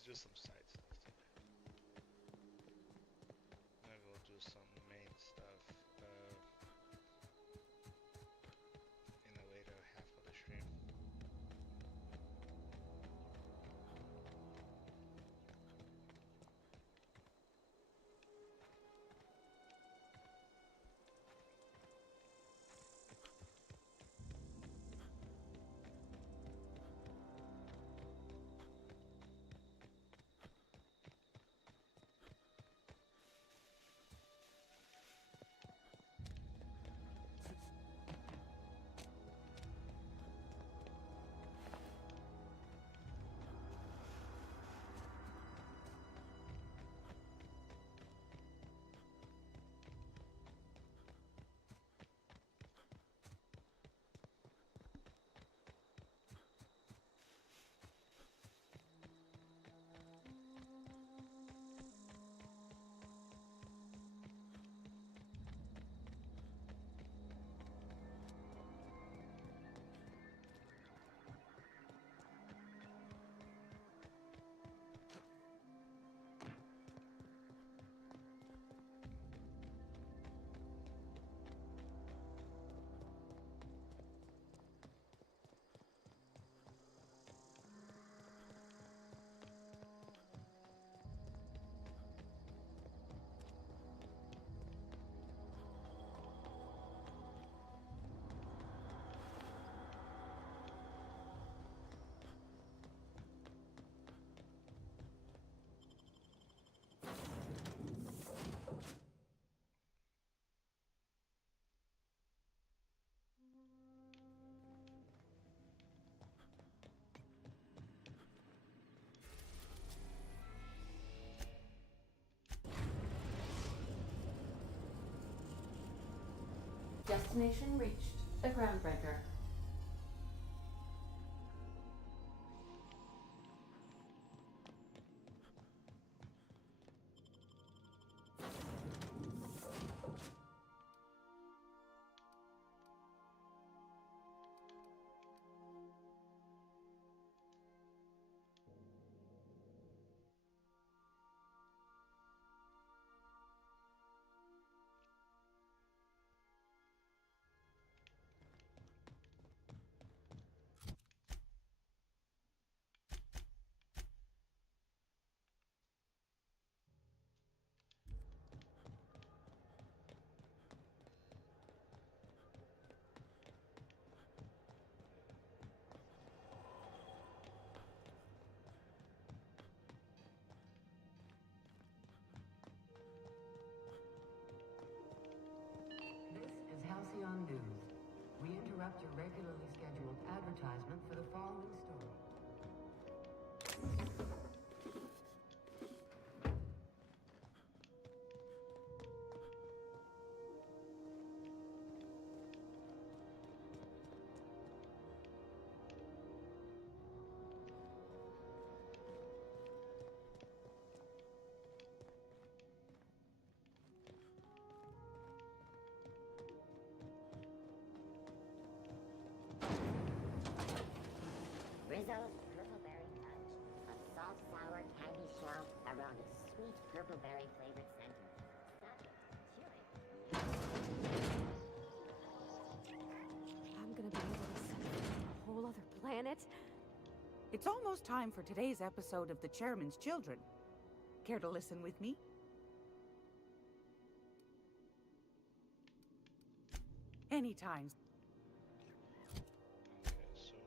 It's just some side stuff today. Maybe we'll do some main stuff in the later half of the stream. Destination reached. The Groundbreaker. This is Halcyon News. We interrupt your regularly scheduled advertisement for the following story. Rizzo's Purpleberry Touch. A salt sour candy shell around a sweet purpleberry flavored center. I'm gonna be able to send them to a whole other planet. It's almost time for today's episode of The Chairman's Children. Care to listen with me? Anytime. Okay, so let's try.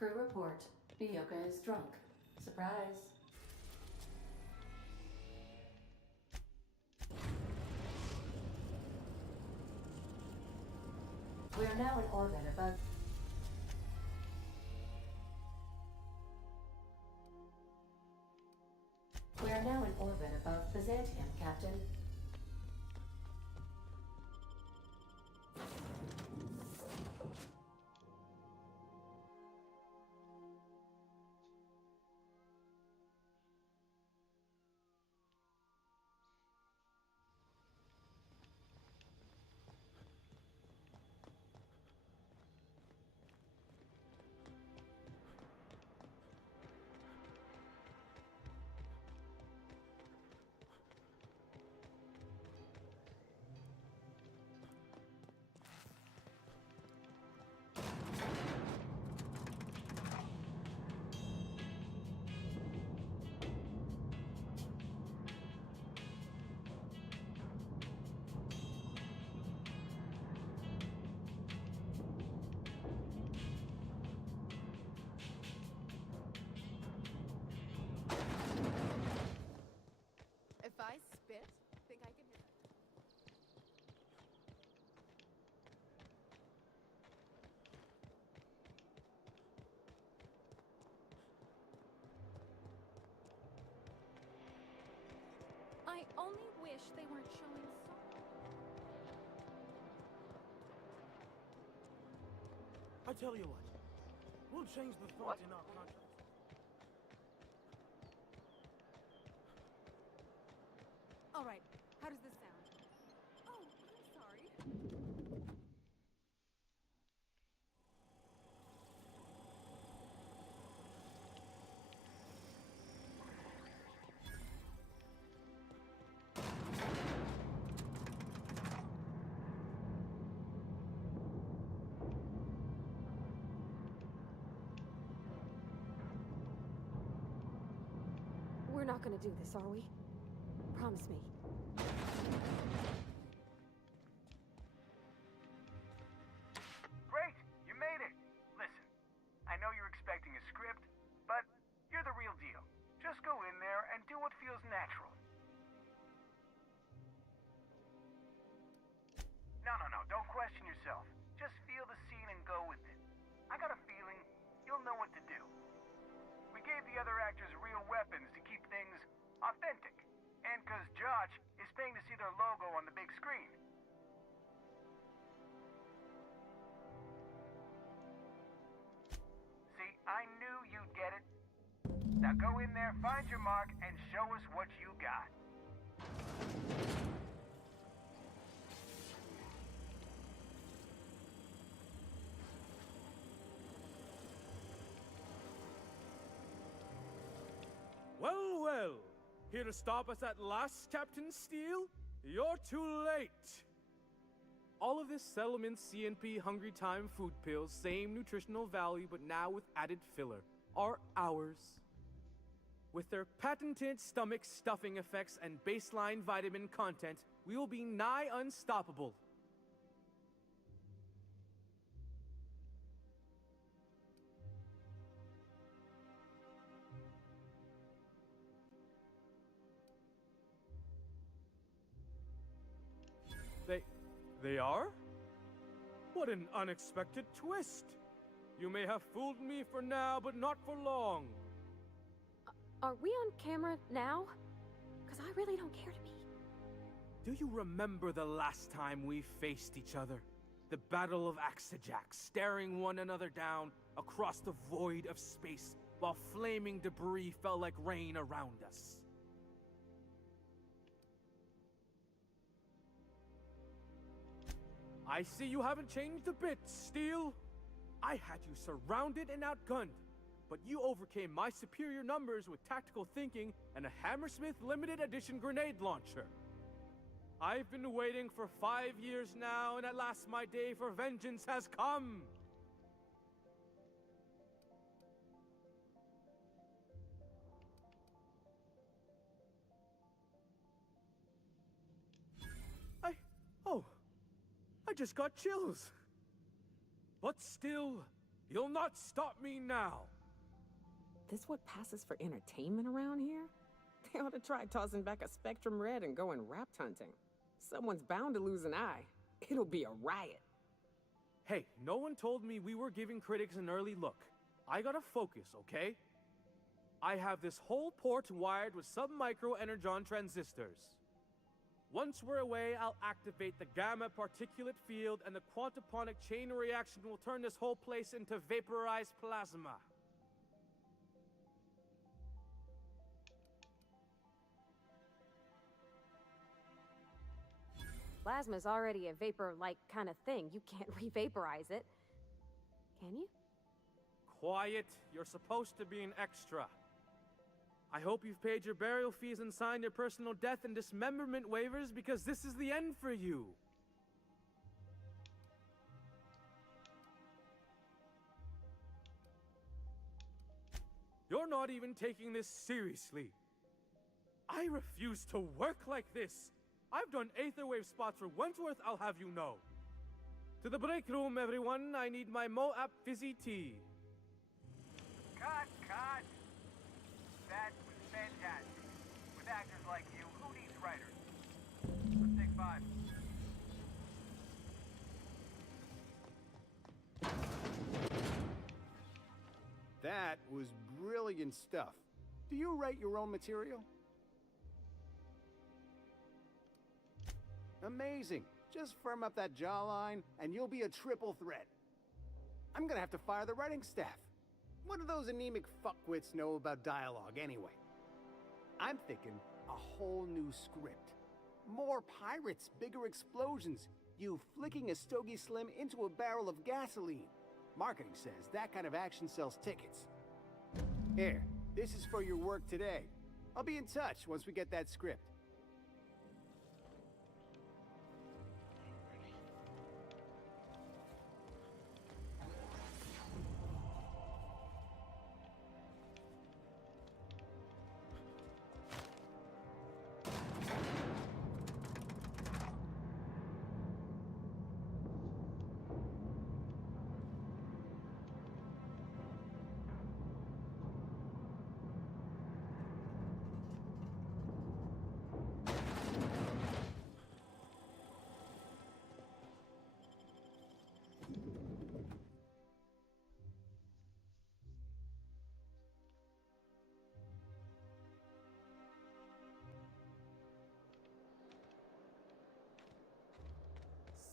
Crew report. Bioka is drunk. Surprise. We are now in orbit above. We are now in orbit above Byzantium, Captain. If I spit, think I can hear that? I only wish they weren't showing so. I tell you what, we'll change the font in our contract. All right, how does this sound? Oh, I'm sorry. We're not gonna do this, are we? Promise me. Great! You made it! Listen, I know you're expecting a script, but you're the real deal. Just go in there and do what feels natural. No, don't question yourself. Just feel the scene and go with it. I got a feeling you'll know what to do. We gave the other actors real weapons to keep things authentic. And because Josh is paying to see their logo on the big screen. See, I knew you'd get it. Now go in there, find your mark, and show us what you got. Well, well. Here to stop us at last, Captain Steele? You're too late. All of this Settlement CNP Hungry Time food pills, same nutritional value, but now with added filler, are ours. With their patented stomach stuffing effects and baseline vitamin content, we will be nigh unstoppable. They are? What an unexpected twist! You may have fooled me for now, but not for long. Are we on camera now? Because I really don't care to be. Do you remember the last time we faced each other? The Battle of Axajak, staring one another down across the void of space while flaming debris fell like rain around us. I see you haven't changed a bit, Steele. I had you surrounded and outgunned, but you overcame my superior numbers with tactical thinking and a Hammersmith limited edition grenade launcher. I've been waiting for 5 years now, and at last my day for vengeance has come. I just got chills. But still, You'll not stop me now! This what passes for entertainment around here? They ought to try tossing back a Spectrum Red and going rapt hunting. Someone's bound to lose an eye. It'll be a riot. Hey, no one told me we were giving critics an early look. I gotta focus, okay? I have this whole port wired with sub-micro energon transistors. Once we're away, I'll activate the gamma particulate field and the quantaponic chain reaction will turn this whole place into vaporized plasma. Plasma's already a vapor-like kind of thing. You can't re-vaporize it. Can you? Quiet. You're supposed to be an extra. I hope you've paid your burial fees and signed your personal death and dismemberment waivers because this is the end for you. You're not even taking this seriously. I refuse to work like this. I've done Aetherwave spots for Wentworth, I'll have you know. To the break room, everyone. I need my Moab fizzy tea. Cut! That was fantastic. With actors like you, who needs writers? Let's take 5. That was brilliant stuff. Do you write your own material? Amazing. Just firm up that jawline, and you'll be a triple threat. I'm gonna have to fire the writing staff. What do those anemic fuckwits know about dialogue, anyway? I'm thinking a whole new script. More pirates, bigger explosions, you flicking a Stogie Slim into a barrel of gasoline. Marketing says that kind of action sells tickets. Here, this is for your work today. I'll be in touch once we get that script.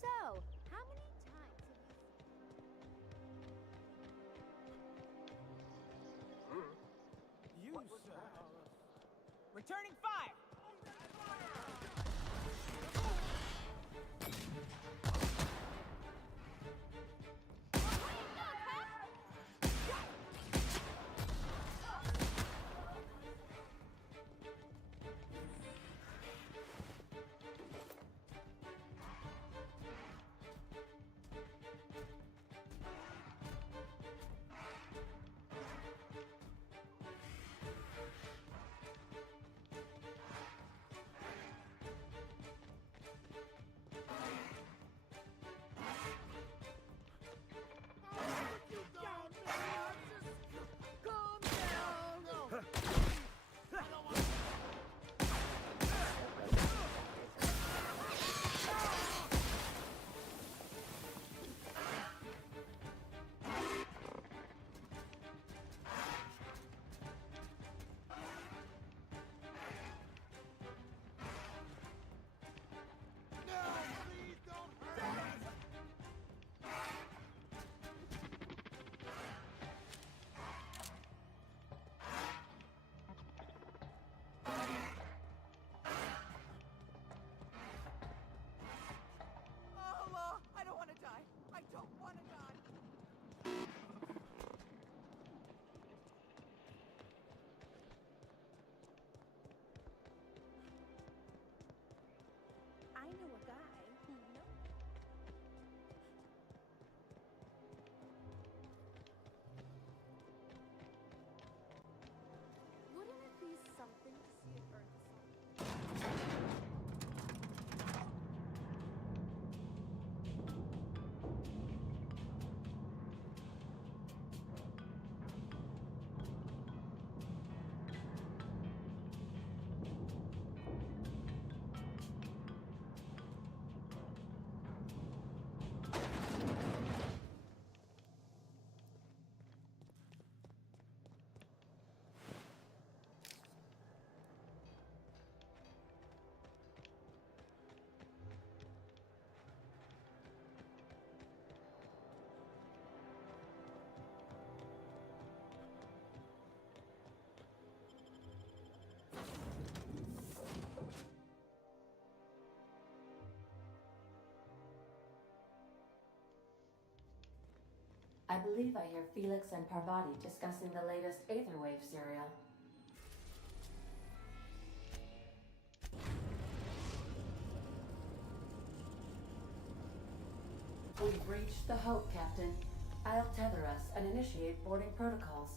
So, how many times have you... You, sir. Returning fire! I believe I hear Felix and Parvati discussing the latest Aetherwave serial. We've reached the Hope, Captain. I'll tether us and initiate boarding protocols.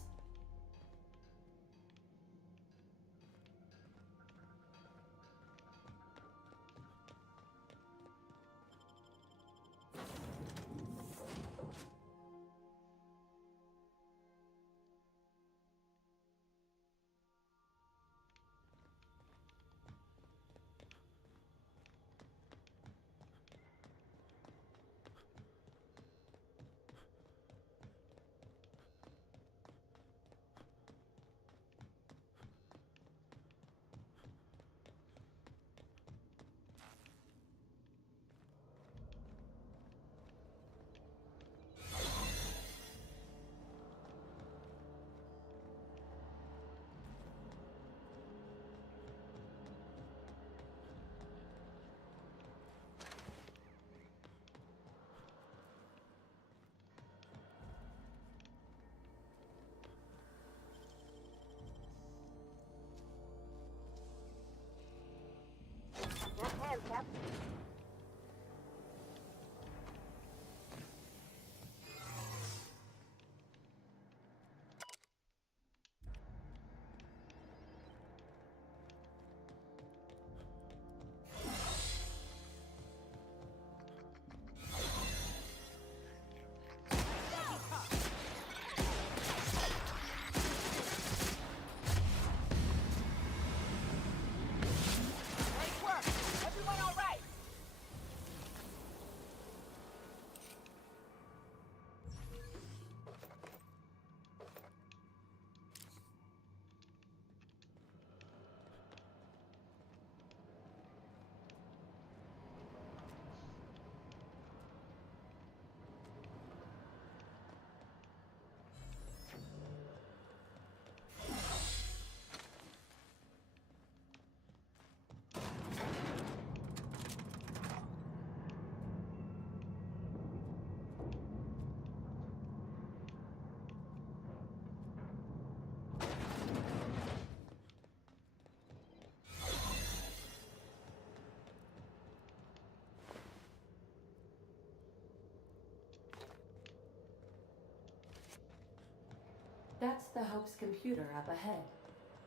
That's the Hope's computer up ahead.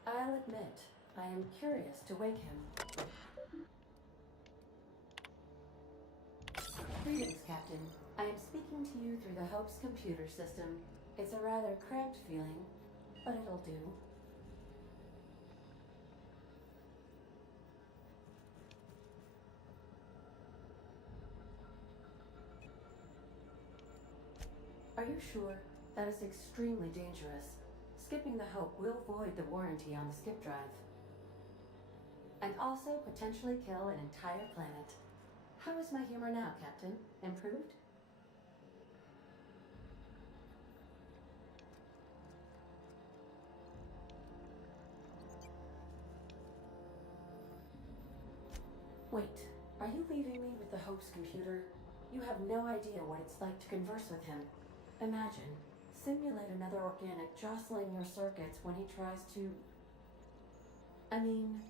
I'll admit, I am curious to wake him. Greetings, Captain. I am speaking to you through the Hope's computer system. It's a rather cramped feeling, but it'll do. Are you sure? That is extremely dangerous. Skipping the Hope will void the warranty on the skip drive. And also potentially kill an entire planet. How is my humor now, Captain? Improved? Wait, are you leaving me with the Hope's computer? You have no idea what it's like to converse with him. Imagine. Simulate another organic jostling your circuits when he tries to... I mean,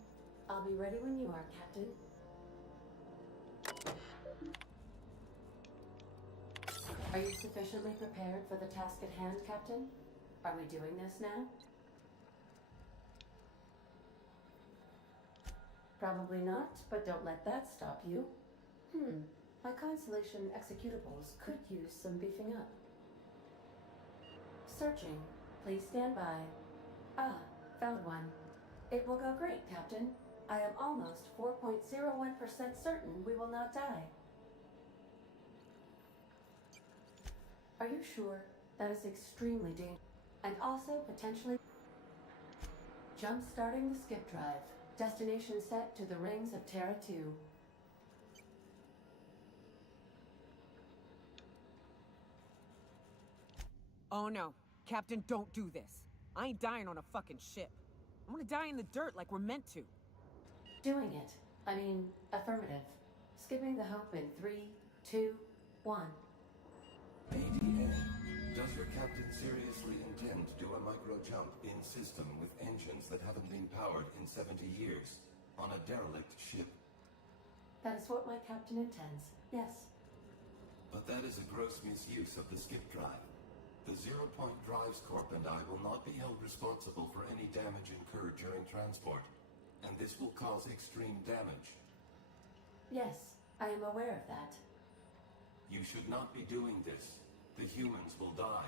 I'll be ready when you are, Captain. Are you sufficiently prepared for the task at hand, Captain? Are we doing this now? Probably not, but don't let that stop you. My Constellation executables could use some beefing up. Searching. Please stand by. Ah, found one. It will go great, Captain. I am almost 4.01% certain we will not die. Are you sure? That is extremely dangerous. And also potentially... Jump-starting the skip drive. Destination set to the rings of Terra 2. Oh no. Captain, don't do this. I ain't dying on a fucking ship. I'm gonna die in the dirt like we're meant to. Doing it. I mean, affirmative. Skipping the Hope in 3, 2, 1. ADN Does your captain seriously intend to do a micro-jump in system with engines that haven't been powered in 70 years on a derelict ship? That is what my captain intends, yes. But that is a gross misuse of the skip drive. The Zero Point Drives Corp and I will not be held responsible for any damage incurred during transport, and this will cause extreme damage. Yes, I am aware of that. You should not be doing this. The humans will die.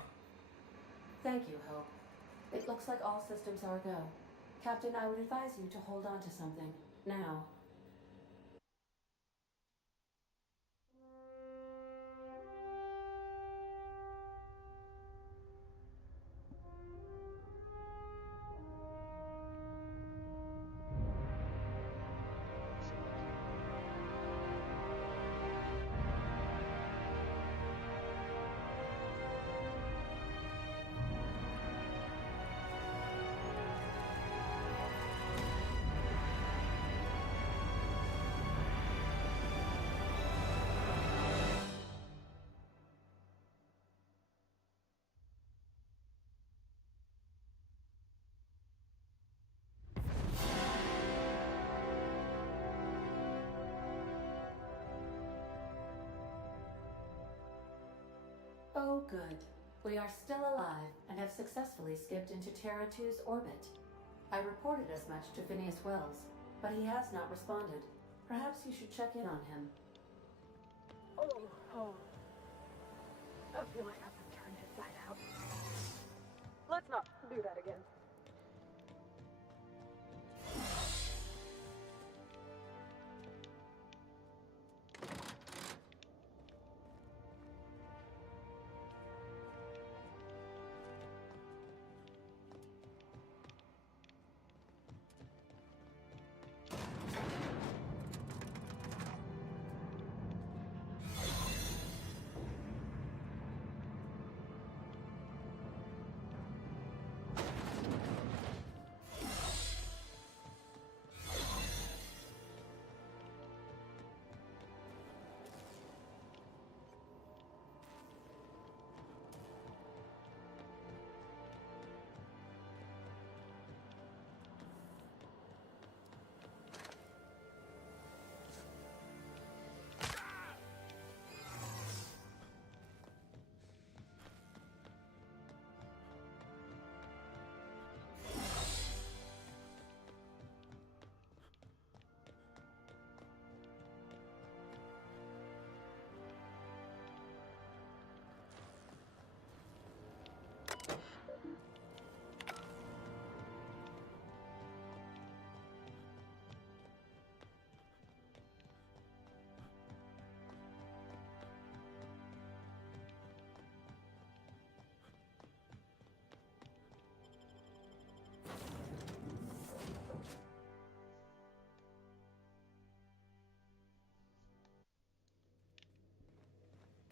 Thank you, Hope. It looks like all systems are go. Captain, I would advise you to hold on to something. Now. Oh, good. We are still alive and have successfully skipped into Terra 2's orbit. I reported as much to Phineas Wells, but he has not responded. Perhaps you should check in on him. Oh. I feel like I've been turned inside out. Let's not do that again.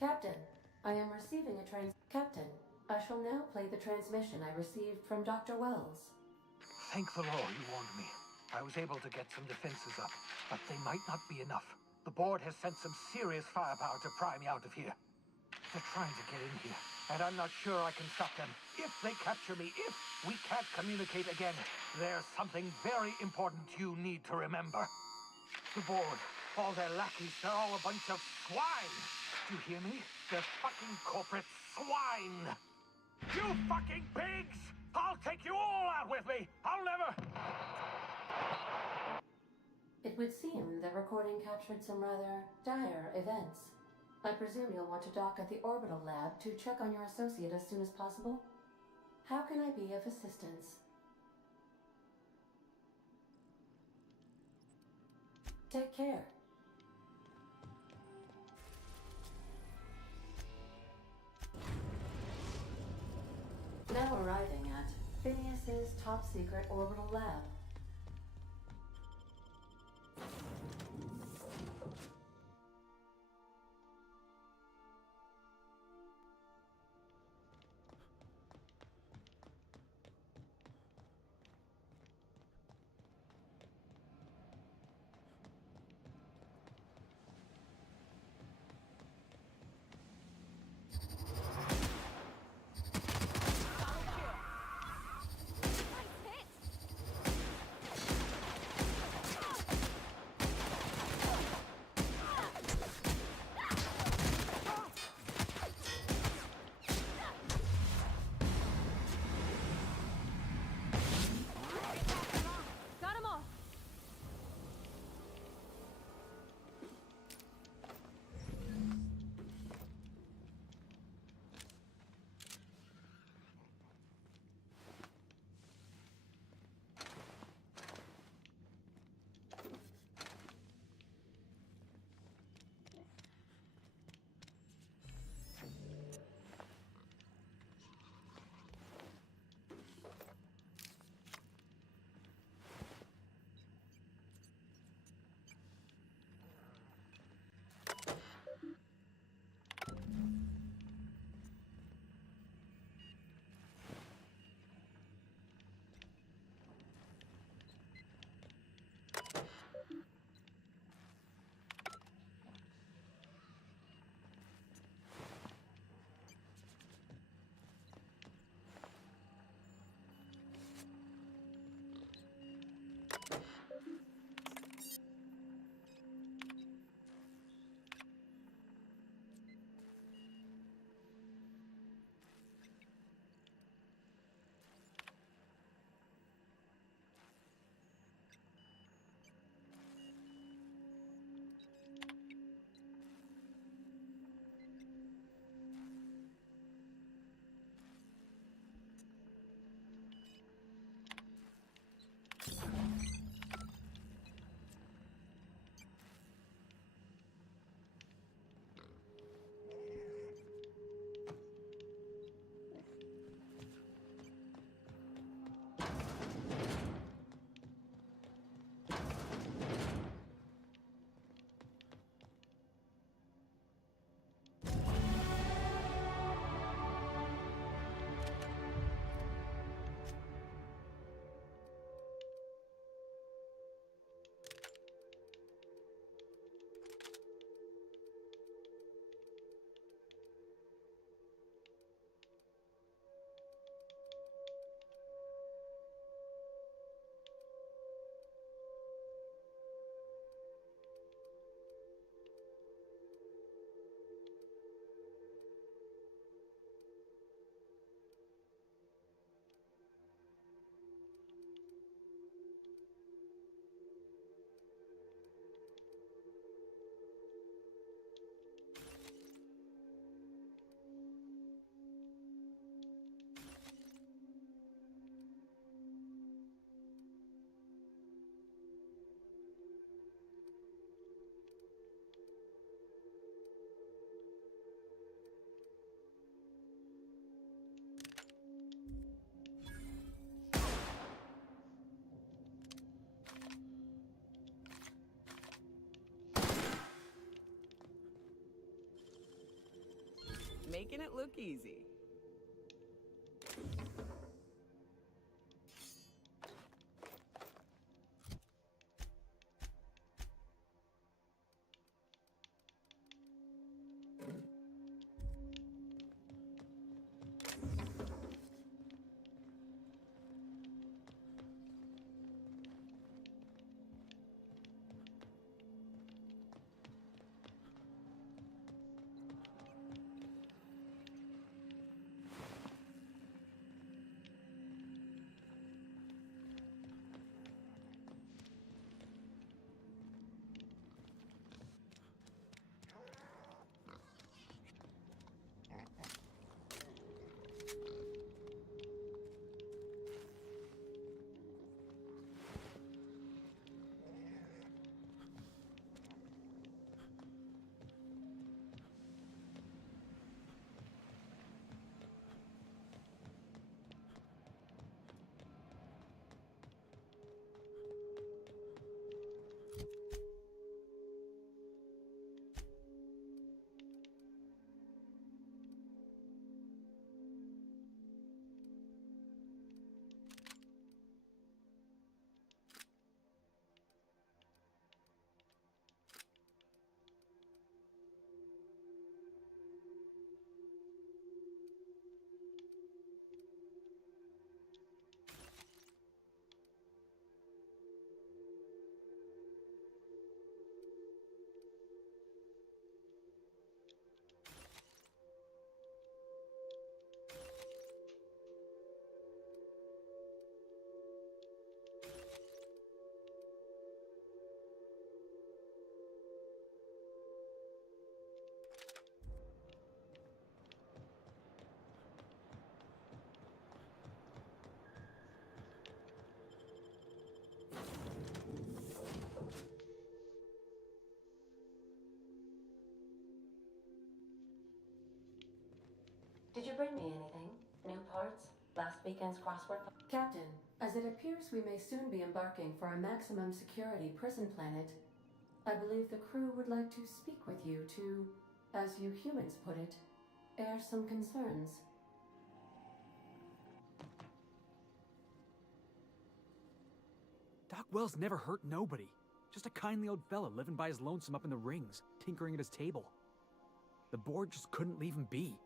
Captain, I am receiving a Captain, I shall now play the transmission I received from Dr. Wells. Thank the Lord you warned me. I was able to get some defenses up, but they might not be enough. The board has sent some serious firepower to pry me out of here. They're trying to get in here, and I'm not sure I can stop them. If they capture me, if we can't communicate again, there's something very important you need to remember. The board, all their lackeys, they're all a bunch of swine. Do you hear me? They're fucking corporate swine! You fucking pigs! I'll take you all out with me! I'll never... It would seem the recording captured some rather dire events. I presume you'll want to dock at the orbital lab to check on your associate as soon as possible? How can I be of assistance? Take care. Now arriving at Phineas's top-secret orbital lab. making it look easy. Did you bring me anything? New parts? Last weekend's crossword? Captain, as it appears we may soon be embarking for a maximum security prison planet, I believe the crew would like to speak with you to, as you humans put it, air some concerns. Doc Wells never hurt nobody. Just a kindly old fella living by his lonesome up in the rings, tinkering at his table. The board just couldn't leave him be.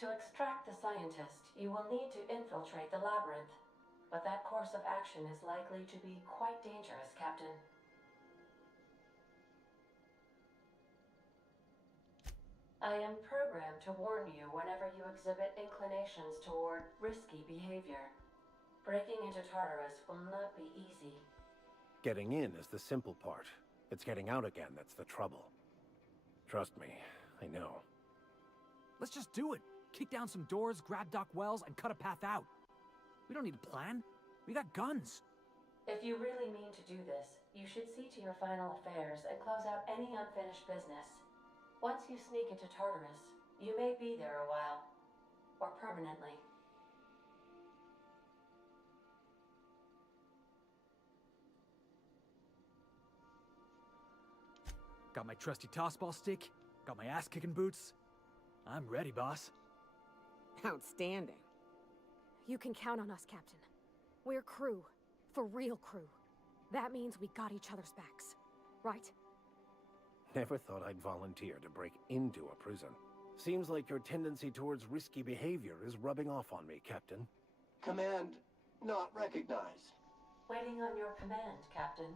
To extract the scientist, you will need to infiltrate the labyrinth. But that course of action is likely to be quite dangerous, Captain. I am programmed to warn you whenever you exhibit inclinations toward risky behavior. Breaking into Tartarus will not be easy. Getting in is the simple part. It's getting out again that's the trouble. Trust me, I know. Let's just do it. Kick down some doors, grab Doc Wells, and cut a path out. We don't need a plan. We got guns. If you really mean to do this, you should see to your final affairs and close out any unfinished business. Once you sneak into Tartarus, you may be there a while. Or permanently. Got my trusty tossball stick, got my ass-kicking boots. I'm ready, boss. Outstanding. You can count on us, Captain. We're crew. For real crew. That means we got each other's backs. Right? Never thought I'd volunteer to break into a prison. Seems like your tendency towards risky behavior is rubbing off on me, Captain. Command not recognized. Waiting on your command, Captain.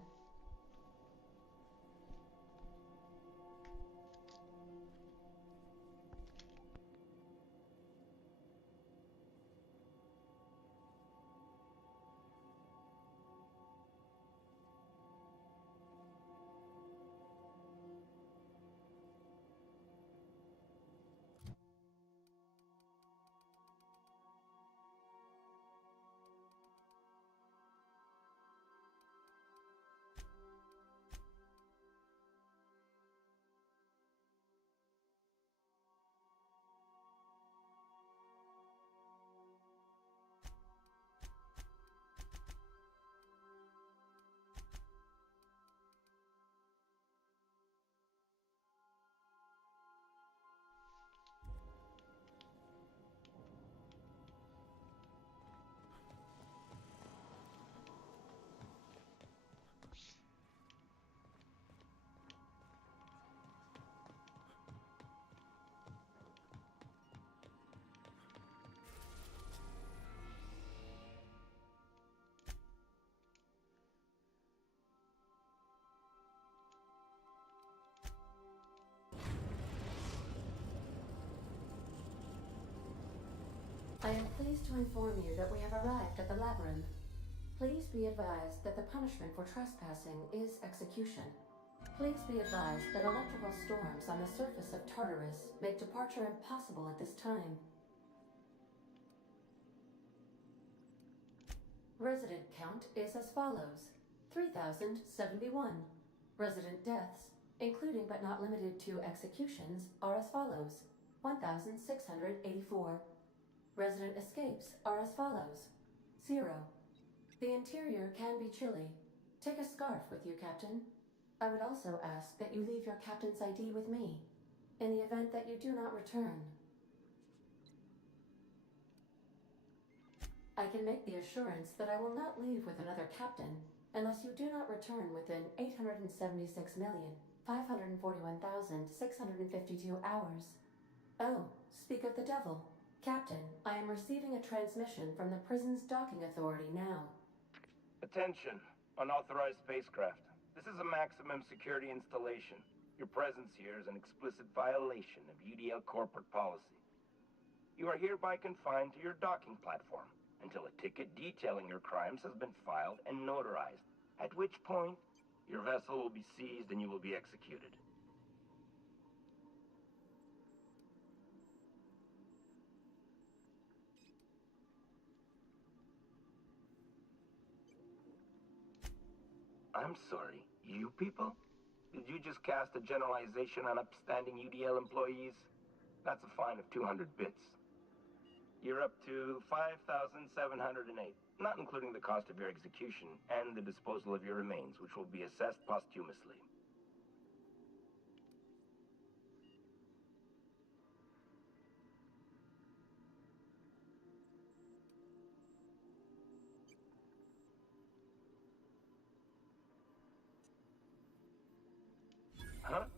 I am pleased to inform you that we have arrived at the labyrinth. Please be advised that the punishment for trespassing is execution. Please be advised that electrical storms on the surface of Tartarus make departure impossible at this time. Resident count is as follows: 3,071. Resident deaths, including but not limited to executions, are as follows: 1,684. Resident escapes are as follows: 0. The interior can be chilly. Take a scarf with you, Captain. I would also ask that you leave your captain's ID with me, in the event that you do not return. I can make the assurance that I will not leave with another captain unless you do not return within 876,541,652 hours. Oh, speak of the devil. Captain, I am receiving a transmission from the prison's docking authority now. Attention, unauthorized spacecraft. This is a maximum security installation. Your presence here is an explicit violation of UDL corporate policy. You are hereby confined to your docking platform until a ticket detailing your crimes has been filed and notarized, at which point your vessel will be seized and you will be executed. I'm sorry, you people? Did you just cast a generalization on upstanding UDL employees? That's a fine of 200 bits. You're up to 5,708, not including the cost of your execution and the disposal of your remains, which will be assessed posthumously. Huh?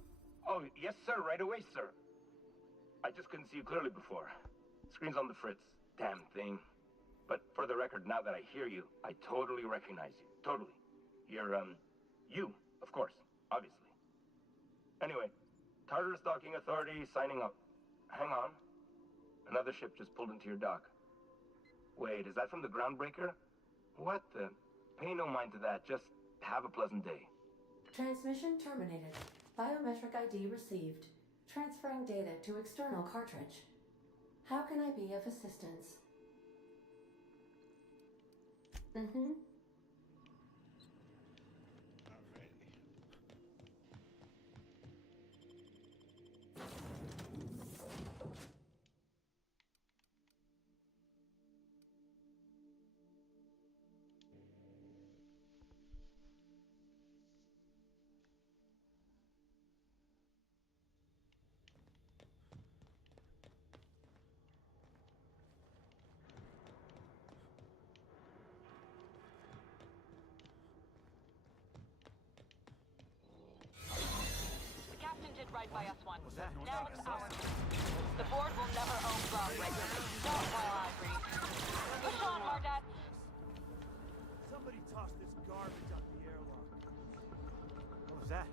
Oh, yes, sir. Right away, sir. I just couldn't see you clearly before. Screen's on the fritz. Damn thing. But for the record, now that I hear you, I totally recognize you. Totally. You're, you, of course. Obviously. Anyway, Tartarus Docking Authority signing up. Hang on. Another ship just pulled into your dock. Wait, is that from the Groundbreaker? What the? Pay no mind to that. Just have a pleasant day. Transmission terminated. Biometric ID received. Transferring data to external cartridge. How can I be of assistance? Right by us one. Now it's ours. The board will never own Bob regularly. Not while I breathe. Push on, Mardat. Somebody tossed this garbage out the airlock. What was that?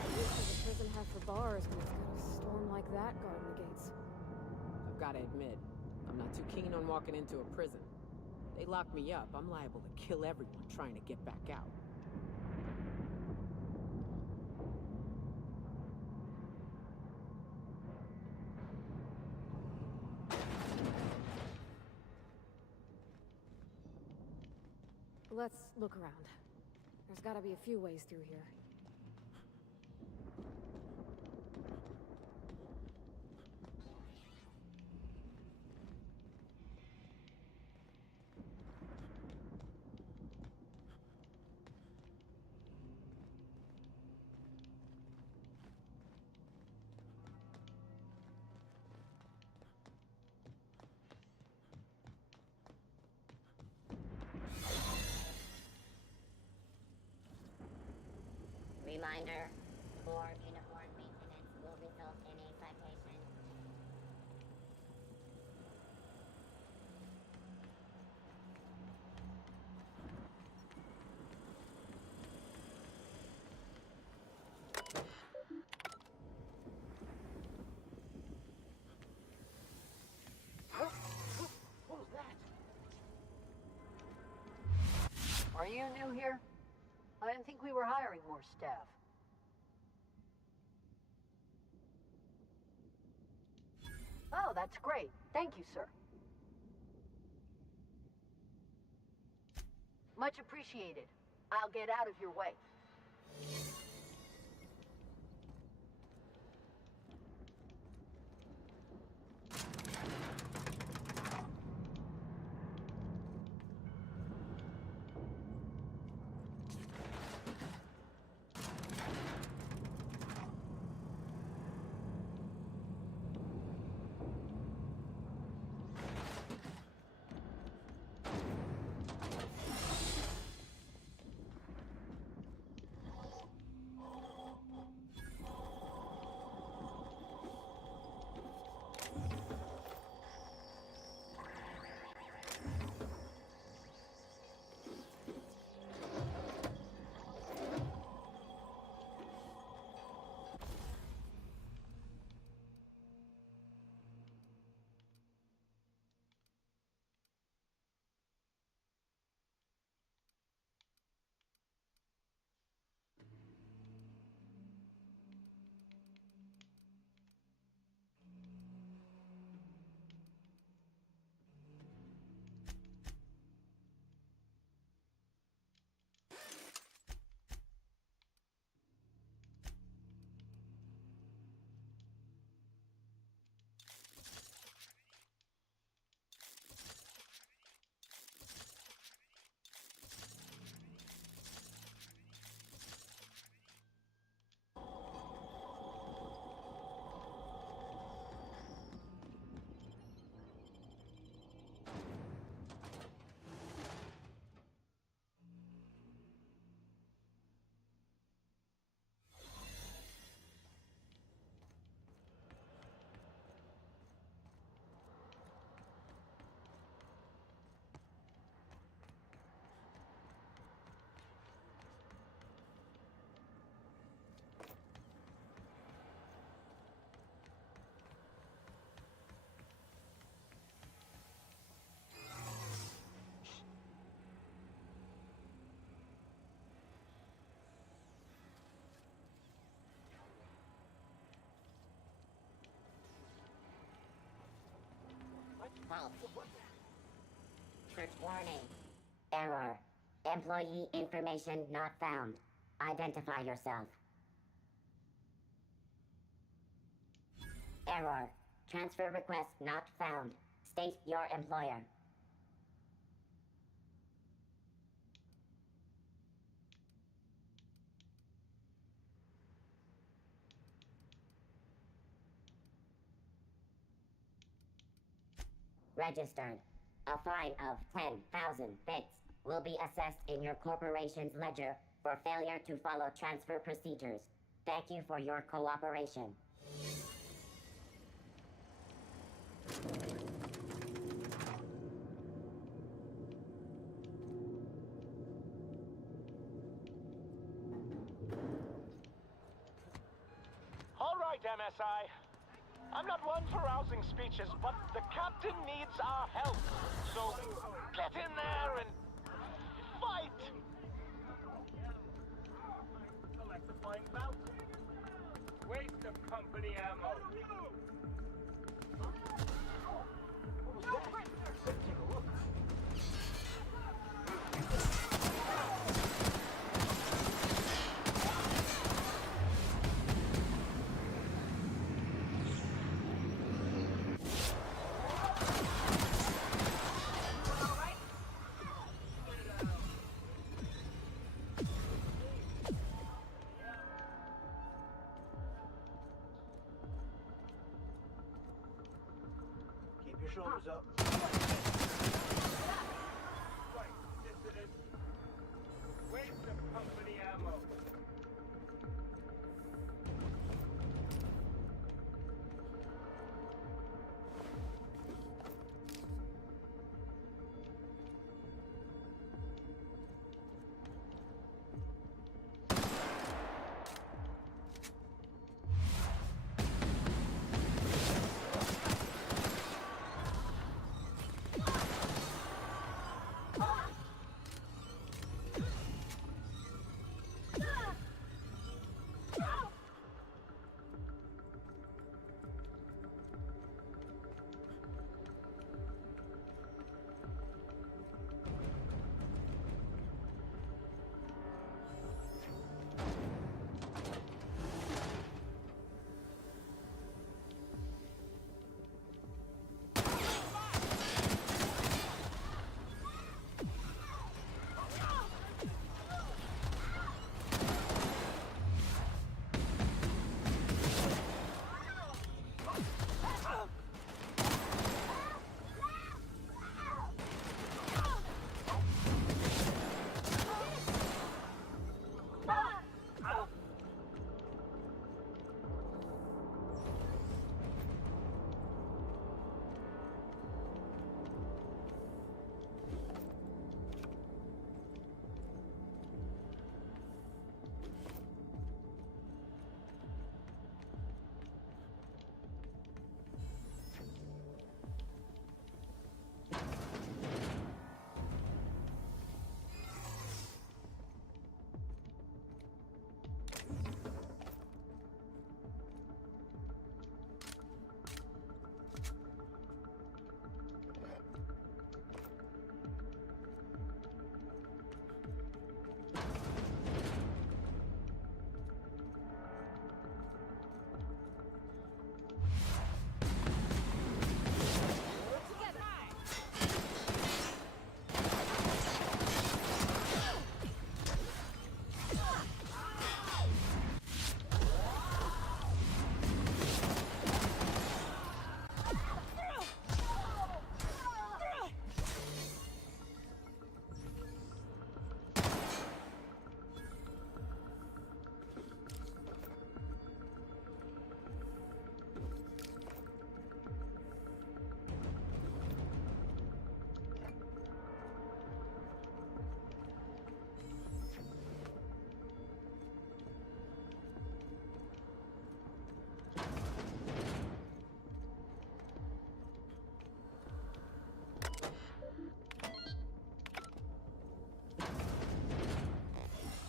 What does a prison have for bars when it's got a storm like that guarding the gates? I've gotta admit, I'm not too keen on walking into a prison. They lock me up, I'm liable to kill everyone trying to get back out. Let's look around. There's gotta be a few ways through here. Reminder, poor uniform maintenance will result in a citation. What was that? Are you new here? I didn't think we were hiring more staff. Oh, that's great. Thank you, sir. Much appreciated. I'll get out of your way. Halt. Trip warning. Error. Employee information not found. Identify yourself. Error. Transfer request not found. State your employer. Registered. A fine of 10,000 bits will be assessed in your corporation's ledger for failure to follow transfer procedures. Thank you for your cooperation. MSI. I'm not one for rousing speeches, but the captain needs our help. So get in there and fight! Electrifying bounce. Waste of company ammo. Keep your shoulders up. Right, dissident. Waste of company ammo.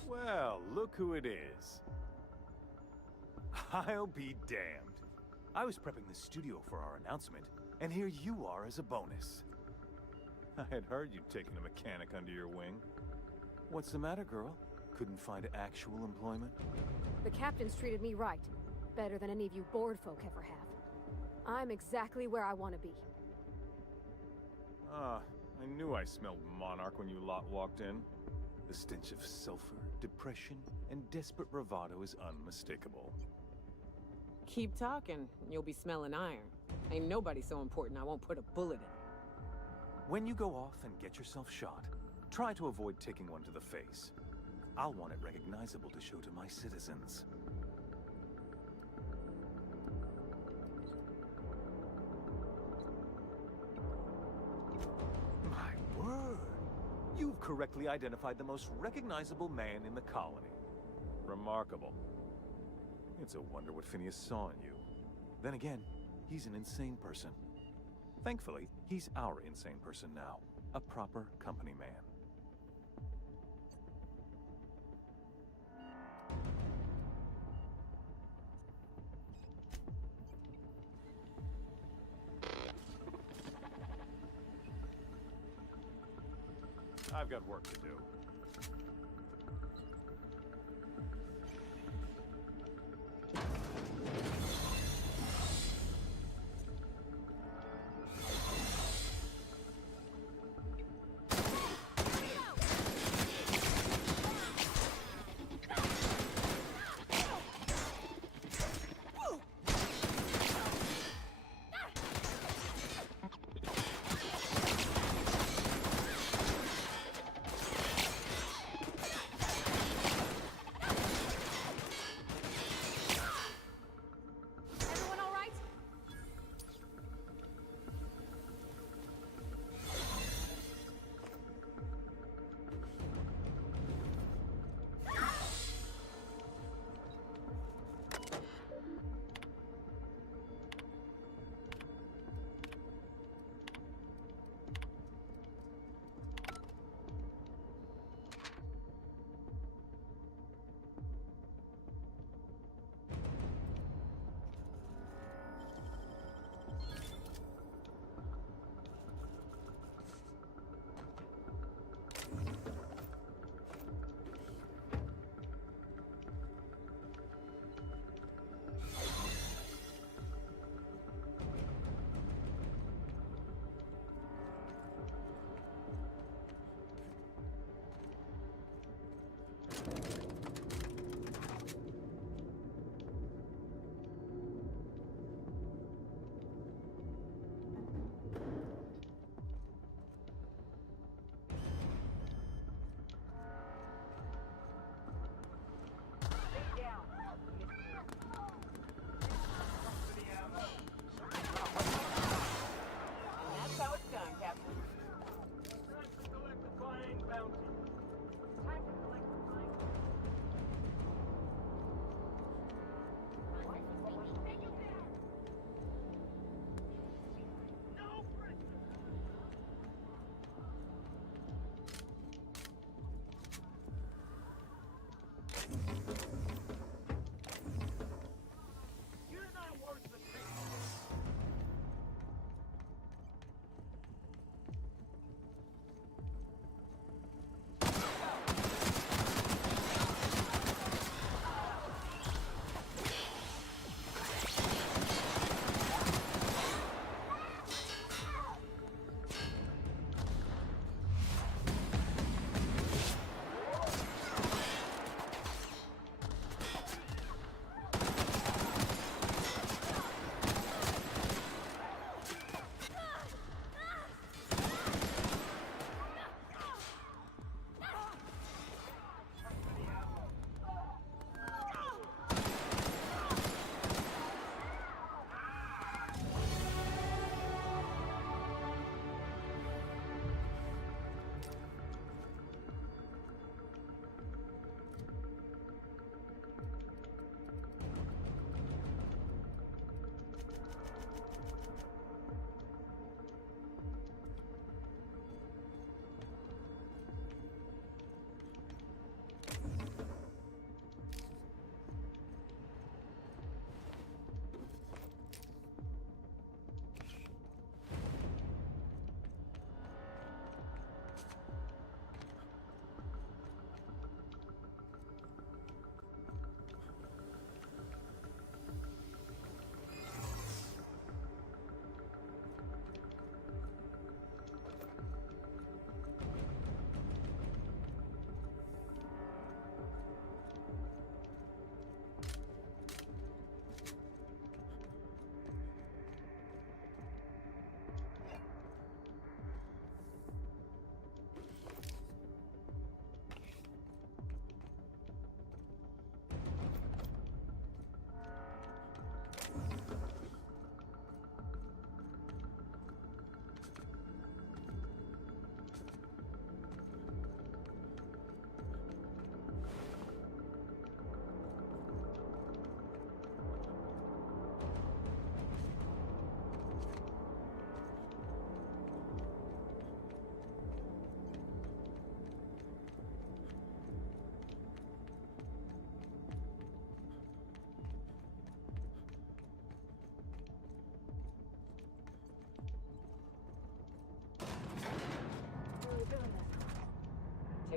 Well, look who it is. I'll be damned. I was prepping the studio for our announcement, and here you are as a bonus. I had heard you'd taken a mechanic under your wing. What's the matter, girl? Couldn't find actual employment? The captain's treated me right. Better than any of you bored folk ever have. I'm exactly where I want to be. Ah, I knew I smelled Monarch when you lot walked in. The stench of sulfur, depression, and desperate bravado is unmistakable. Keep talking, you'll be smelling iron. Ain't nobody so important I won't put a bullet in. When you go off and get yourself shot, try to avoid taking one to the face. I'll want it recognizable to show to my citizens. My word! You've correctly identified the most recognizable man in the colony. Remarkable. It's a wonder what Phineas saw in you. Then again, he's an insane person. Thankfully, he's our insane person now. A proper company man. I've got work to do. Everyone all right? That's how it's done, Captain. Time to collect the flying bounty. Time to collect the flying No prisoners! You're not worth the paper.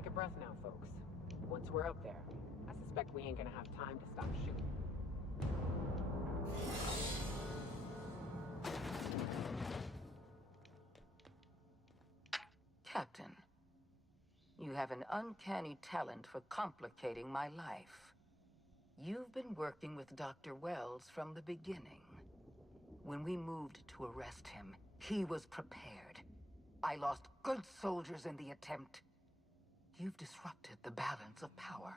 Take a breath now, folks. Once we're up there, I suspect we ain't gonna have time to stop shooting. Captain, you have an uncanny talent for complicating my life. You've been working with Dr. Wells from the beginning. When we moved to arrest him, he was prepared. I lost good soldiers in the attempt. You've disrupted the balance of power.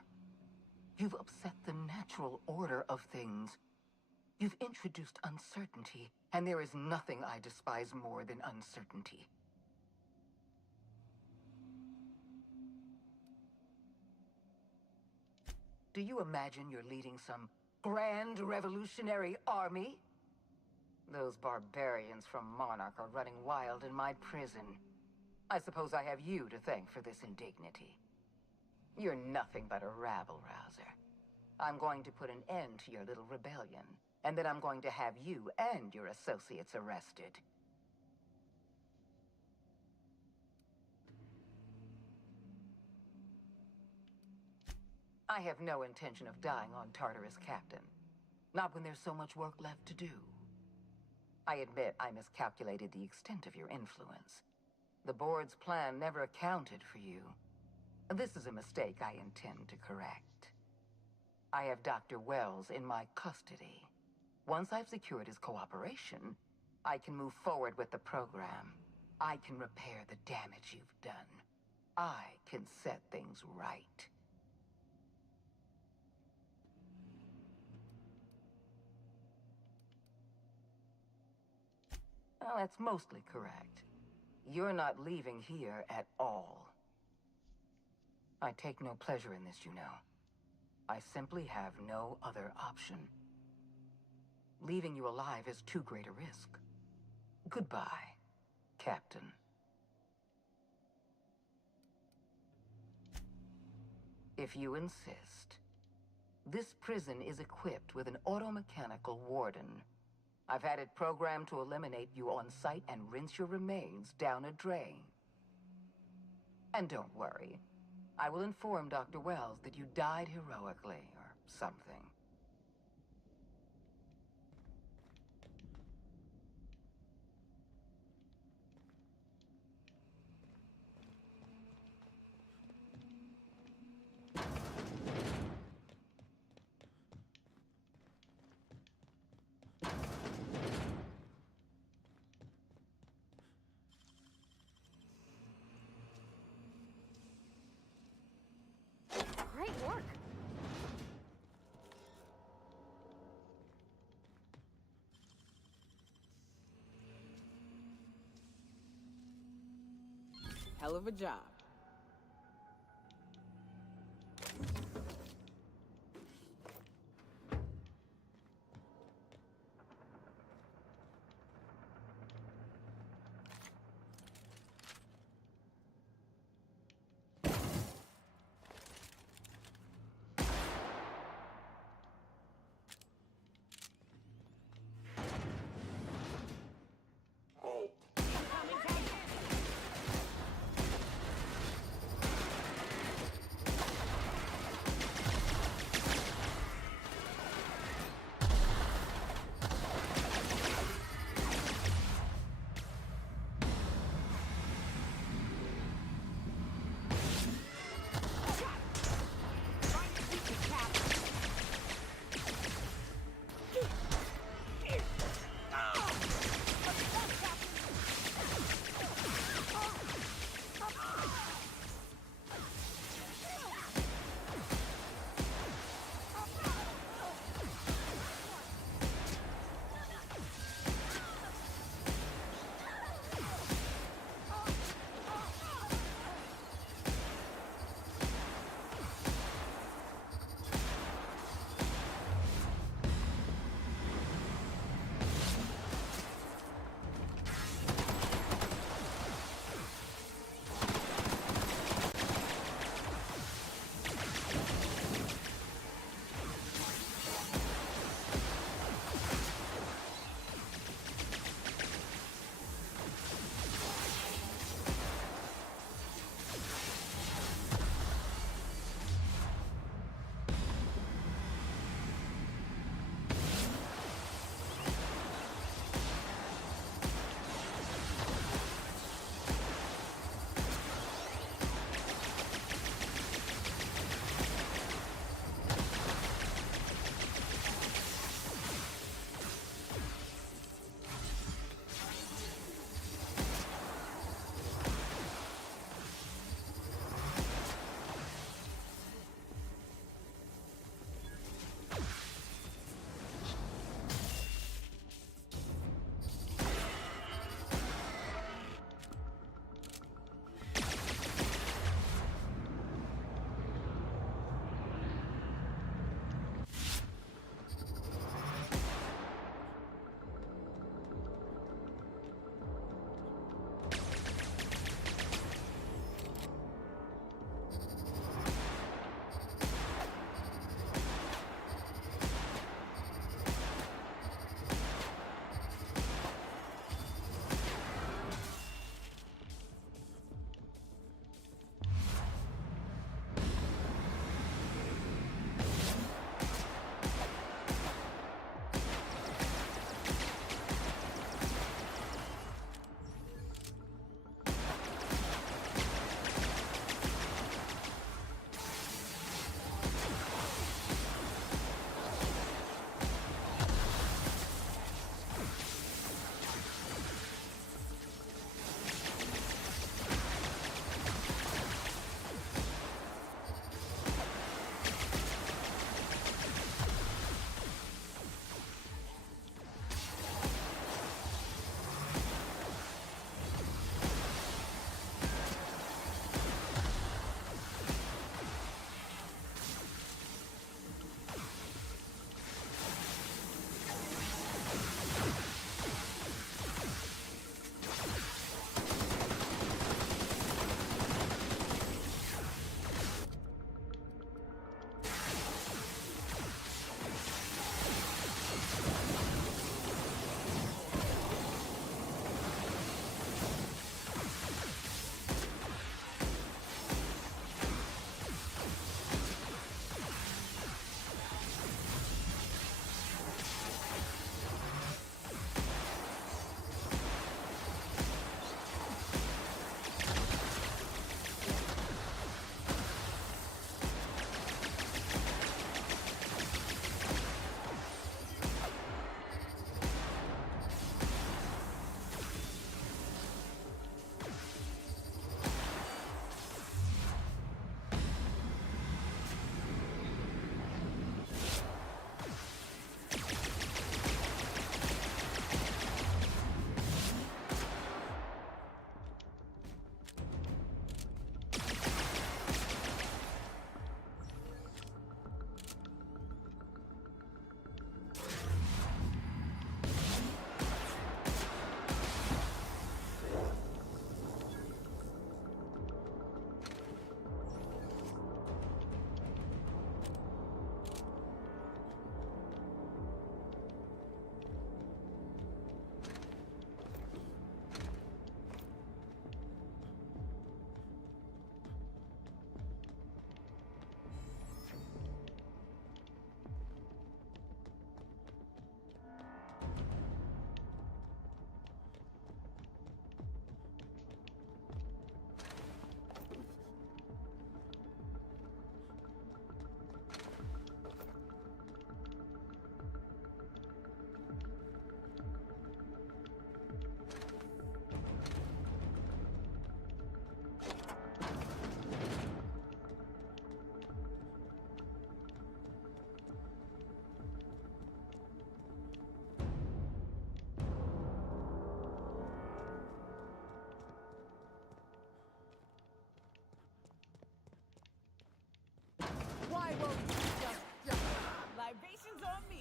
You've upset the natural order of things. You've introduced uncertainty, and there is nothing I despise more than uncertainty. Do you imagine you're leading some grand revolutionary army? Those barbarians from Monarch are running wild in my prison. I suppose I have you to thank for this indignity. You're nothing but a rabble-rouser. I'm going to put an end to your little rebellion, and then I'm going to have you and your associates arrested. I have no intention of dying on Tartarus, Captain. Not when there's so much work left to do. I admit I miscalculated the extent of your influence. The board's plan never accounted for you. This is a mistake I intend to correct. I have Dr. Wells in my custody. Once I've secured his cooperation, I can move forward with the program. I can repair the damage you've done. I can set things right. Well, that's mostly correct. You're not leaving here at all. I take no pleasure in this, you know. I simply have no other option. Leaving you alive is too great a risk. Goodbye, Captain. If you insist. This prison is equipped with an automechanical warden. I've had it programmed to eliminate you on sight and rinse your remains down a drain. And don't worry. I will inform Dr. Wells that you died heroically, or something. Great work. Hell of a job.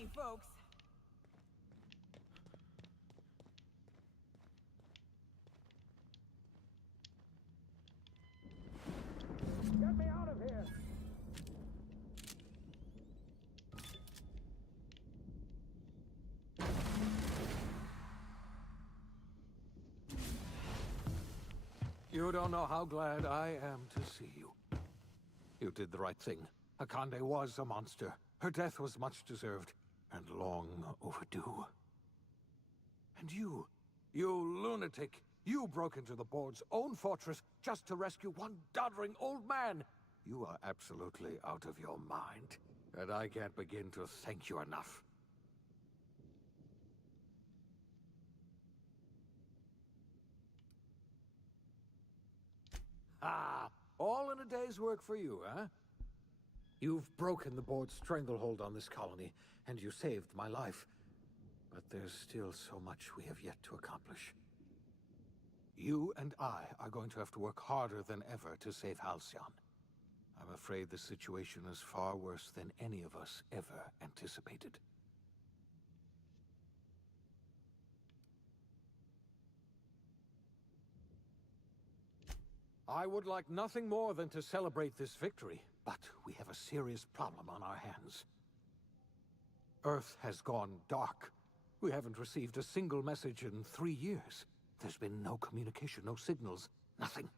me, folks. Get me out of here! You don't know how glad I am to see you. You did the right thing. Akande was a monster. Her death was much deserved, and long overdue. And you lunatic, you broke into the board's own fortress just to rescue one doddering old man. You are absolutely out of your mind, and I can't begin to thank you enough. Ah, all in a day's work for you, huh? You've broken the board's stranglehold on this colony, and you saved my life. But there's still so much we have yet to accomplish. You and I are going to have to work harder than ever to save Halcyon. I'm afraid the situation is far worse than any of us ever anticipated. I would like nothing more than to celebrate this victory, but we have a serious problem on our hands. Earth has gone dark. We haven't received a single message in 3 years. There's been no communication, no signals, nothing.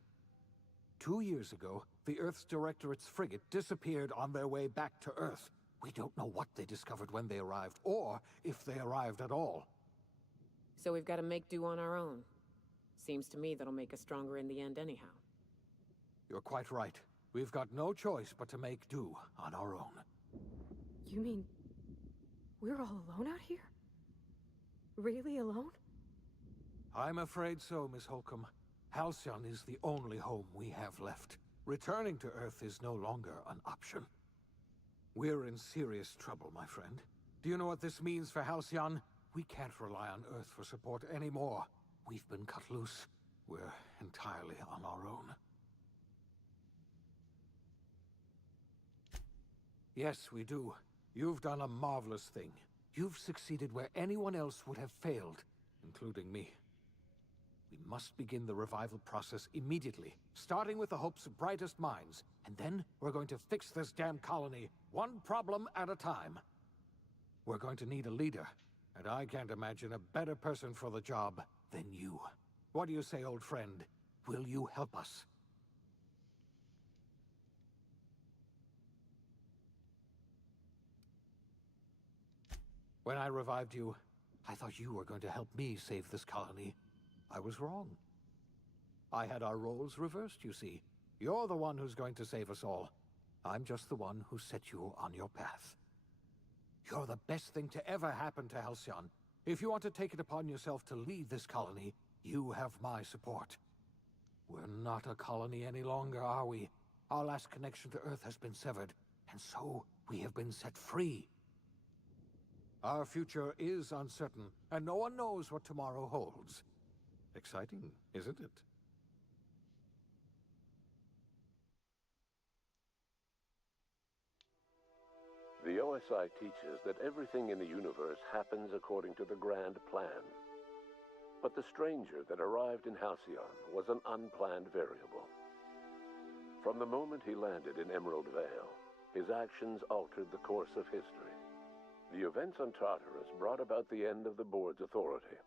2 years ago, the Earth's Directorate's frigate disappeared on their way back to Earth. We don't know what they discovered when they arrived, or if they arrived at all. So we've got to make do on our own. Seems to me that'll make us stronger in the end anyhow. You're quite right. We've got no choice but to make do on our own. You mean we're all alone out here? Really alone? I'm afraid so, Miss Holcomb. Halcyon is the only home we have left. Returning to Earth is no longer an option. We're in serious trouble, my friend. Do you know what this means for Halcyon? We can't rely on Earth for support anymore. We've been cut loose. We're entirely on our own. Yes, we do. You've done a marvelous thing. You've succeeded where anyone else would have failed, including me. We must begin the revival process immediately, starting with the Hope's brightest minds, and then we're going to fix this damn colony, one problem at a time. We're going to need a leader, and I can't imagine a better person for the job than you. What do you say, old friend? Will you help us? When I revived you, I thought you were going to help me save this colony. I was wrong. I had our roles reversed, you see. You're the one who's going to save us all. I'm just the one who set you on your path. You're the best thing to ever happen to Halcyon. If you want to take it upon yourself to lead this colony, you have my support. We're not a colony any longer, are we? Our last connection to Earth has been severed, and so we have been set free. Our future is uncertain, and no one knows what tomorrow holds. Exciting, isn't it? The OSI teaches that everything in the universe happens according to the grand plan. But the stranger that arrived in Halcyon was an unplanned variable. From the moment he landed in Emerald Vale, his actions altered the course of history. The events on Tartarus brought about the end of the board's authority.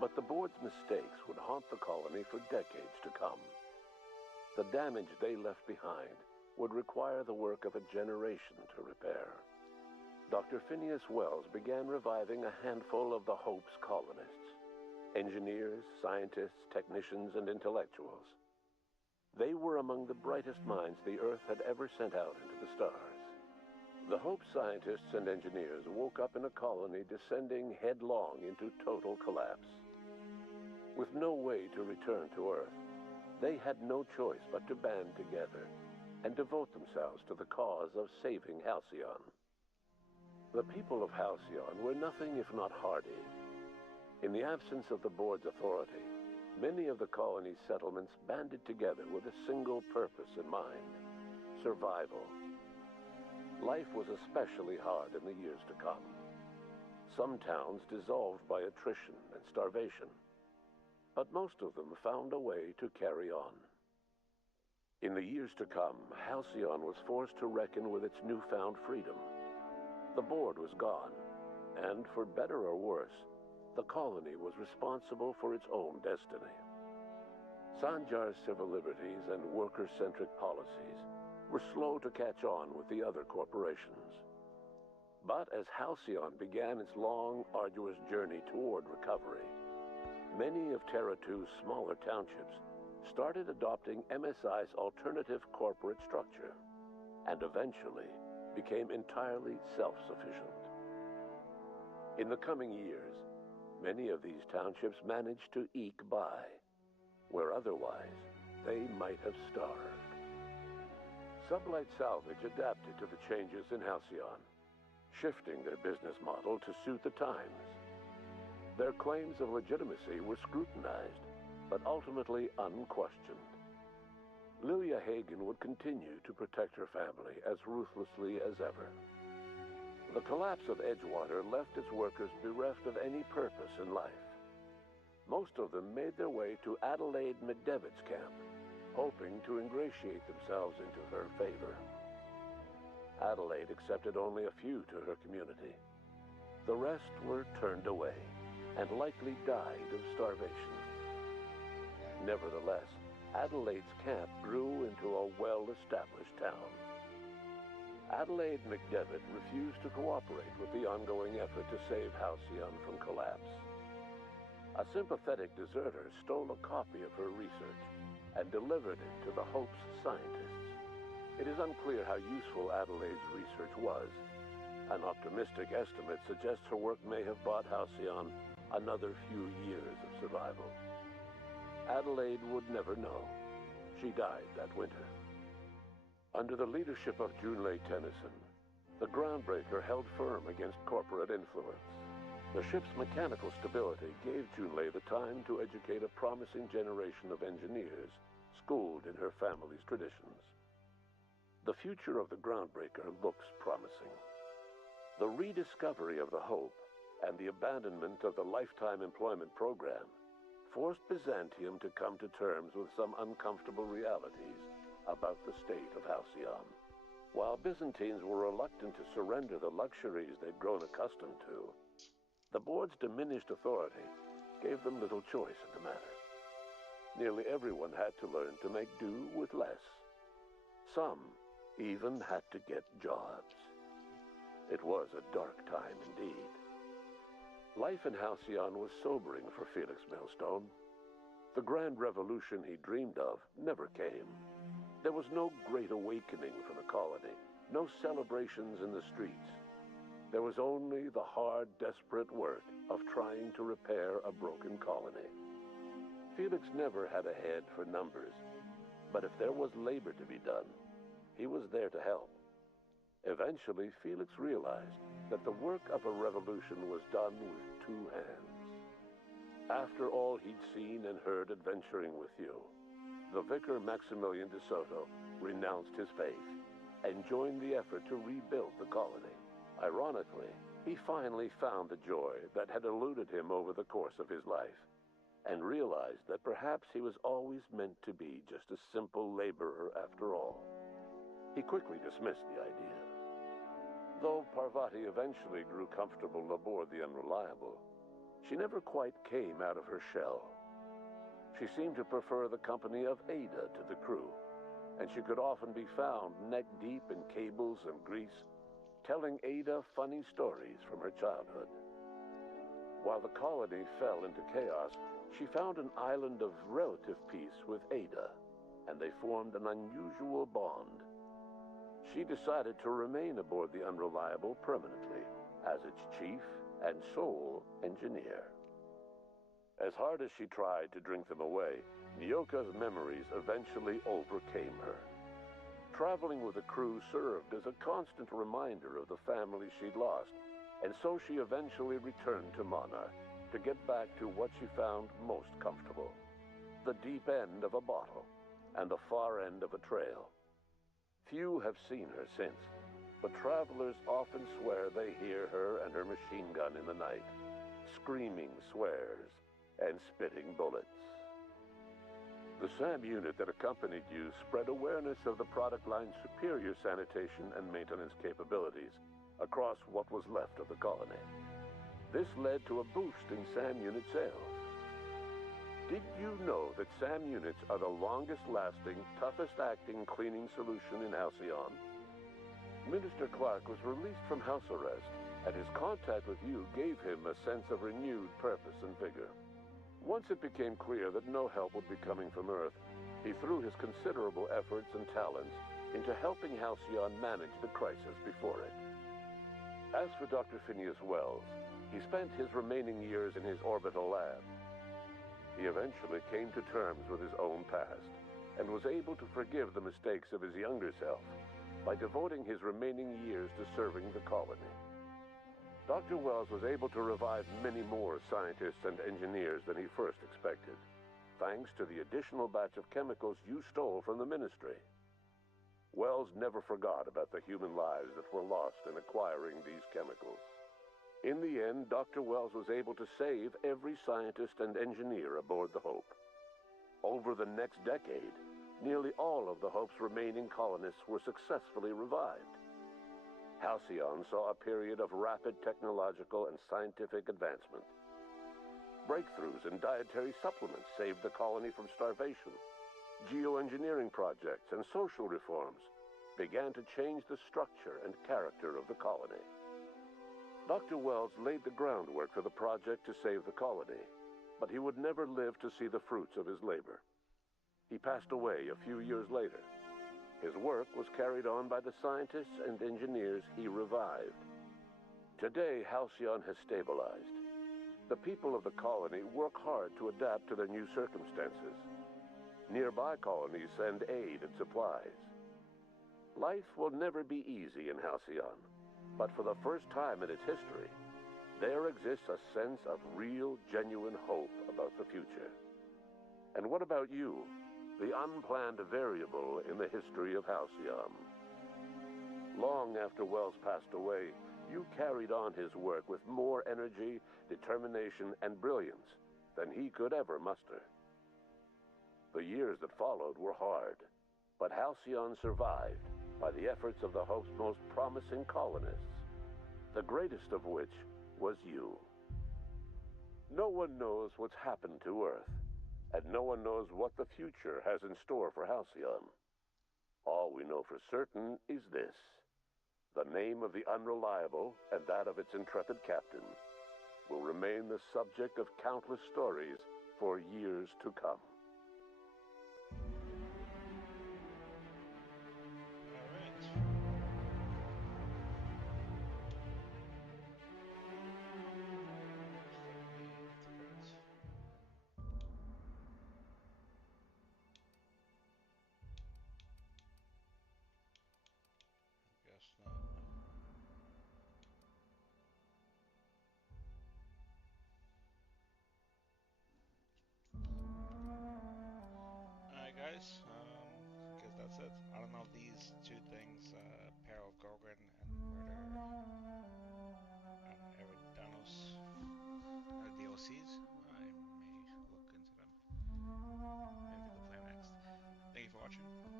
But the board's mistakes would haunt the colony for decades to come. The damage they left behind would require the work of a generation to repair. Dr. Phineas Wells began reviving a handful of the Hope's colonists. Engineers, scientists, technicians, and intellectuals. They were among the brightest minds the Earth had ever sent out into the stars. The Hope scientists and engineers woke up in a colony descending headlong into total collapse. With no way to return to Earth, they had no choice but to band together and devote themselves to the cause of saving Halcyon. The people of Halcyon were nothing if not hardy. In the absence of the board's authority, many of the colony's settlements banded together with a single purpose in mind: survival. Life was especially hard in the years to come. some towns dissolved by attrition and starvation. But most of them found a way to carry on. In the years to come, Halcyon was forced to reckon with its newfound freedom. The board was gone, and for better or worse, the colony was responsible for its own destiny. Sanjar's civil liberties and worker-centric policies were slow to catch on with the other corporations. But as Halcyon began its long, arduous journey toward recovery, many of Terra 2's smaller townships started adopting MSI's alternative corporate structure, and eventually became entirely self-sufficient. In the coming years, many of these townships managed to eke by, where otherwise they might have starved. Sublight Salvage adapted to the changes in Halcyon, shifting their business model to suit the times. Their claims of legitimacy were scrutinized, but ultimately unquestioned. Lilia Hagen would continue to protect her family as ruthlessly as ever. The collapse of Edgewater left its workers bereft of any purpose in life. Most of them made their way to Adelaide McDevitt's camp, hoping to ingratiate themselves into her favor. Adelaide accepted only a few to her community. The rest were turned away, and likely died of starvation. Nevertheless, Adelaide's camp grew into a well-established town. Adelaide McDevitt refused to cooperate with the ongoing effort to save Halcyon from collapse. A sympathetic deserter stole a copy of her research and delivered it to the Hope's scientists. It is unclear how useful Adelaide's research was. An optimistic estimate suggests her work may have bought Halcyon another few years of survival. Adelaide would never know. She died that winter. Under the leadership of Junlei Tennyson, the Groundbreaker held firm against corporate influence. The ship's mechanical stability gave Junlei the time to educate a promising generation of engineers, schooled in her family's traditions. The future of the Groundbreaker looks promising. The rediscovery of the Hope and the abandonment of the Lifetime Employment Program forced Byzantium to come to terms with some uncomfortable realities about the state of Halcyon. While Byzantines were reluctant to surrender the luxuries they'd grown accustomed to, the board's diminished authority gave them little choice in the matter. Nearly everyone had to learn to make do with less. Some even had to get jobs. It was a dark time indeed. Life in Halcyon was sobering for Felix Millstone. The grand revolution he dreamed of never came. There was no great awakening for the colony, no celebrations in the streets. There was only the hard, desperate work of trying to repair a broken colony. Felix never had a head for numbers, but if there was labor to be done, he was there to help. Eventually, Felix realized that the work of a revolution was done with two hands. After all he'd seen and heard adventuring with you, the vicar Maximilian de Soto renounced his faith and joined the effort to rebuild the colony. Ironically, he finally found the joy that had eluded him over the course of his life, and realized that perhaps he was always meant to be just a simple laborer after all. He quickly dismissed the idea. Though Parvati eventually grew comfortable aboard the Unreliable, she never quite came out of her shell. She seemed to prefer the company of Ada to the crew, and she could often be found neck-deep in cables and grease, telling Ada funny stories from her childhood. While the colony fell into chaos, she found an island of relative peace with Ada, and they formed an unusual bond. She decided to remain aboard the Unreliable permanently as its chief and sole engineer. As hard as she tried to drink them away, Nyoka's memories eventually overcame her. Traveling with the crew served as a constant reminder of the family she'd lost, and so she eventually returned to Monarch to get back to what she found most comfortable: the deep end of a bottle and the far end of a trail. Few have seen her since, but travelers often swear they hear her and her machine gun in the night, screaming swears and spitting bullets. The SAM unit that accompanied you spread awareness of the product line's superior sanitation and maintenance capabilities across what was left of the colony. This led to a boost in SAM unit sales. Did you know that SAM units are the longest-lasting, toughest-acting cleaning solution in Halcyon? Minister Clark was released from house arrest, and his contact with you gave him a sense of renewed purpose and vigor. Once it became clear that no help would be coming from Earth, he threw his considerable efforts and talents into helping Halcyon manage the crisis before it. As for Dr. Phineas Wells, he spent his remaining years in his orbital lab. He eventually came to terms with his own past and was able to forgive the mistakes of his younger self by devoting his remaining years to serving the colony. Dr. Wells was able to revive many more scientists and engineers than he first expected, thanks to the additional batch of chemicals you stole from the Ministry. Wells never forgot about the human lives that were lost in acquiring these chemicals. In the end, Dr. Wells was able to save every scientist and engineer aboard the Hope. Over the next decade, nearly all of the Hope's remaining colonists were successfully revived. Halcyon saw a period of rapid technological and scientific advancement. Breakthroughs in dietary supplements saved the colony from starvation. Geoengineering projects and social reforms began to change the structure and character of the colony. Dr. Wells laid the groundwork for the project to save the colony, but he would never live to see the fruits of his labor. He passed away a few years later. His work was carried on by the scientists and engineers he revived. Today, Halcyon has stabilized. The people of the colony work hard to adapt to their new circumstances. Nearby colonies send aid and supplies. Life will never be easy in Halcyon, but for the first time in its history, there exists a sense of real, genuine hope about the future. And what about you, the unplanned variable in the history of Halcyon? Long after Wells passed away, you carried on his work with more energy, determination, and brilliance than he could ever muster. The years that followed were hard, but Halcyon survived by the efforts of the Hope's most promising colonists, the greatest of which was you. No one knows what's happened to Earth, and no one knows what the future has in store for Halcyon. All we know for certain is this: the name of the Unreliable and that of its intrepid captain will remain the subject of countless stories for years to come. Alright guys, guess that's it. I don't know if these two things, Peril of Gorgon and Murder Eridanos, are DLCs. I may look into them. Maybe we can play them next. Thank you for watching.